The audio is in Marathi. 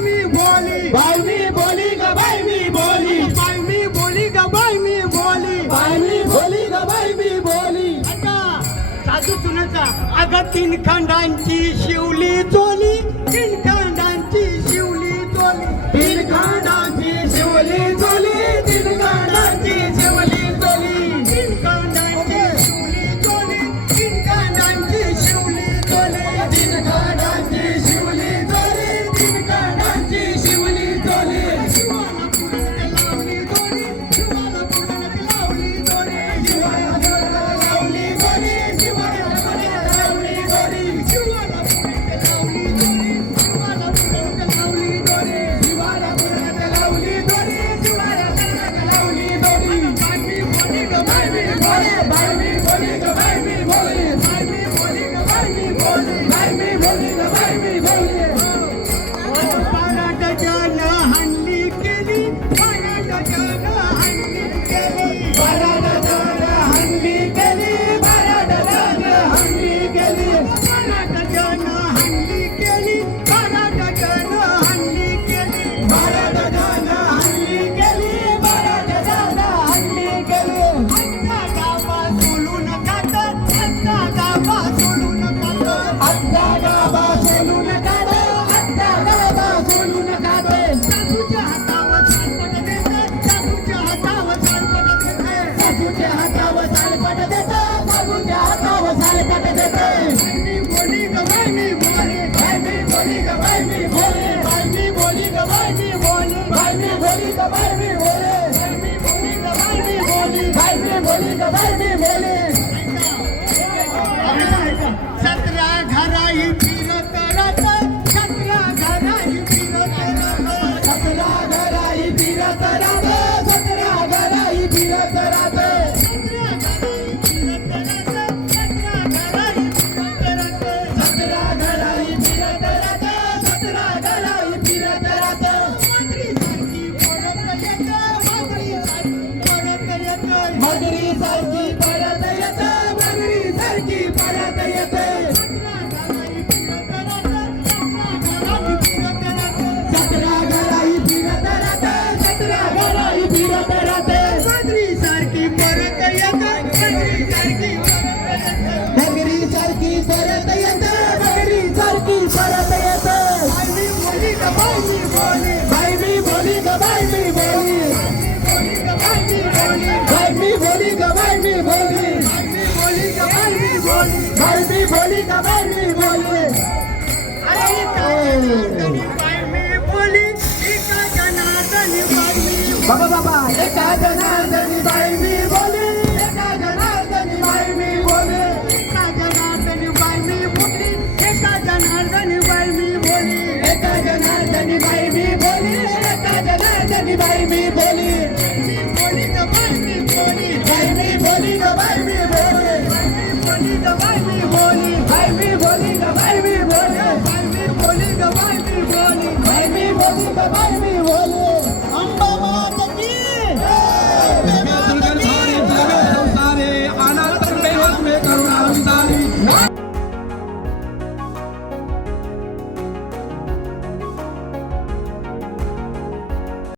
बाई बोली. बाई बोली ग बोली? बाई बोली ग बोली? बाई बोली ग बाई मी बोली? आता सासू अगं तीन खंडांची शिवली चोली. तीन खंडांची शिवली चोली. तीन खंडांची शिवली चोली तीन खंडांची शिवली चोली. तीन खंडांची शिवली चोली तीन खंडांची शिवली चोली. तीन खंडांची Teresa. कबरी बोली कबरी बोली अरे बोली बाबा बाबा एक जनार्दनी बाई